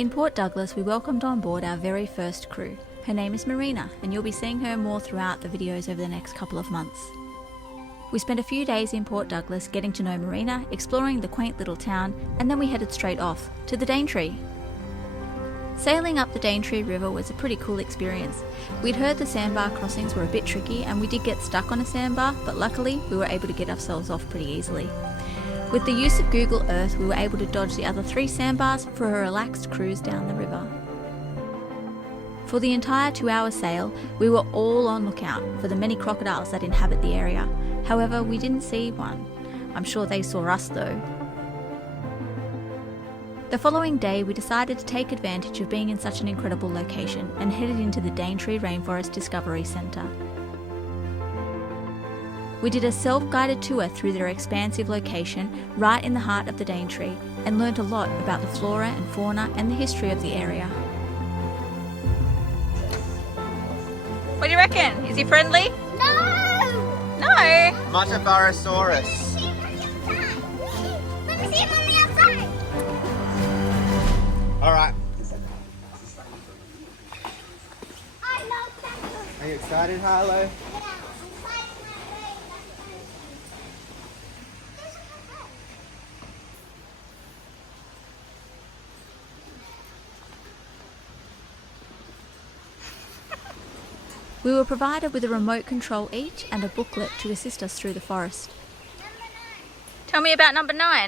In Port Douglas, we welcomed on board our very first crew. Her name is Marina, and you'll be seeing her more throughout the videos over the next couple of months. We spent a few days in Port Douglas getting to know Marina, exploring the quaint little town, and then we headed straight off to the Daintree. Sailing up the Daintree River was a pretty cool experience. We'd heard the sandbar crossings were a bit tricky and we did get stuck on a sandbar, but luckily we were able to get ourselves off pretty easily. With the use of Google Earth, we were able to dodge the other 3 sandbars for a relaxed cruise down the river. For the entire 2-hour sail, we were all on lookout for the many crocodiles that inhabit the area. However, we didn't see one. I'm sure they saw us though. The following day, we decided to take advantage of being in such an incredible location and headed into the Daintree Rainforest Discovery Centre. We did a self-guided tour through their expansive location right in the heart of the Daintree and learnt a lot about the flora and fauna and the history of the area. What do you reckon? Is he friendly? No! No? Motoborosaurus. Let me see him on the outside. All right. I love that. Are you excited, Harlow? We were provided with a remote control each and a booklet to assist us through the forest. Tell me about number 9. I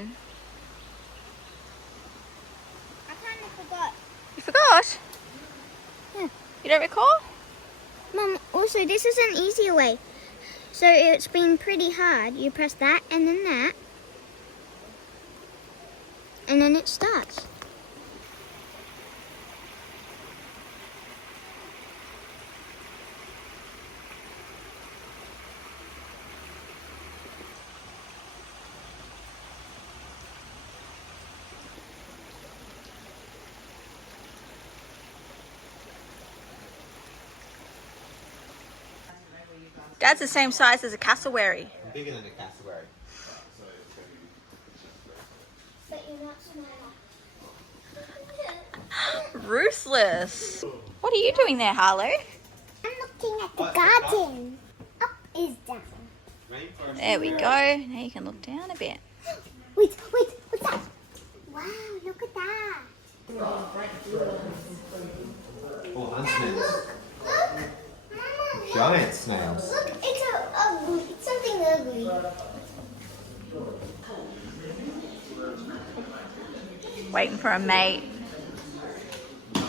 kind of forgot. You forgot? Yeah. You don't recall? Mum, also this is an easier way. So it's been pretty hard. You press that and then that. And then it starts. Dad's the same size as a cassowary. Bigger than a cassowary. But you're not small. Ruthless. What are you doing there, Harlow? I'm looking at the garden. Up is down. Rainforest. There we go. Now you can look down a bit. Wait, what's that? Wow, look at that. Oh, huntsmen. Look. Giant snails. Look, it's ugly. It's something ugly. Waiting for a mate. Look,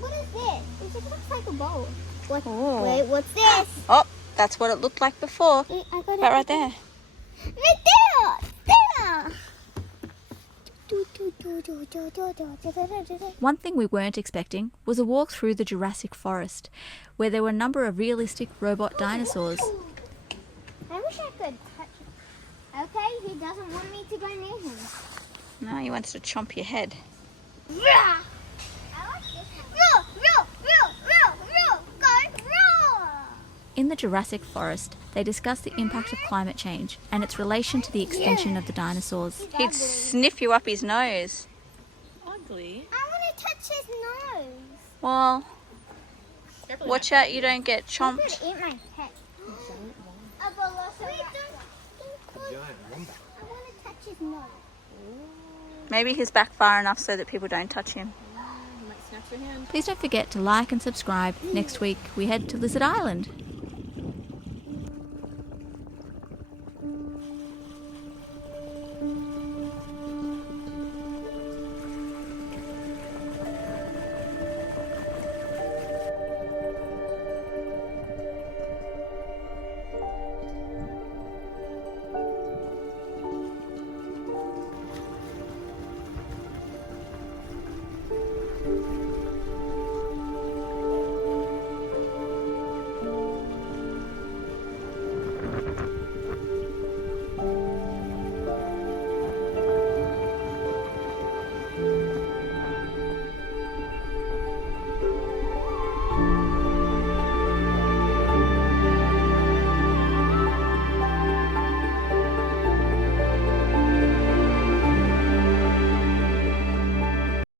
what is this? It looks like a bowl. What? Ooh. Wait, what's this? Oh, that's what it looked like before. Wait, I got it. Right there. Right there! One thing we weren't expecting was a walk through the Jurassic Forest, where there were a number of realistic robot dinosaurs. I wish I could touch him. Okay, he doesn't want me to go near him. No, he wants to chomp your head. I like this one. Roar! In the Jurassic Forest, they discussed the impact of climate change and its relation to the extinction of the dinosaurs. He'd sniff you up his nose. Ugly. I want to touch his nose. Well, watch out you don't get He's going chomped. to eat my head. Giant wombat. I want to touch his nose. Maybe he's back far enough so that people don't touch him. You might snatch your hand. Please don't forget to like and subscribe. Next week we head to Lizard Island.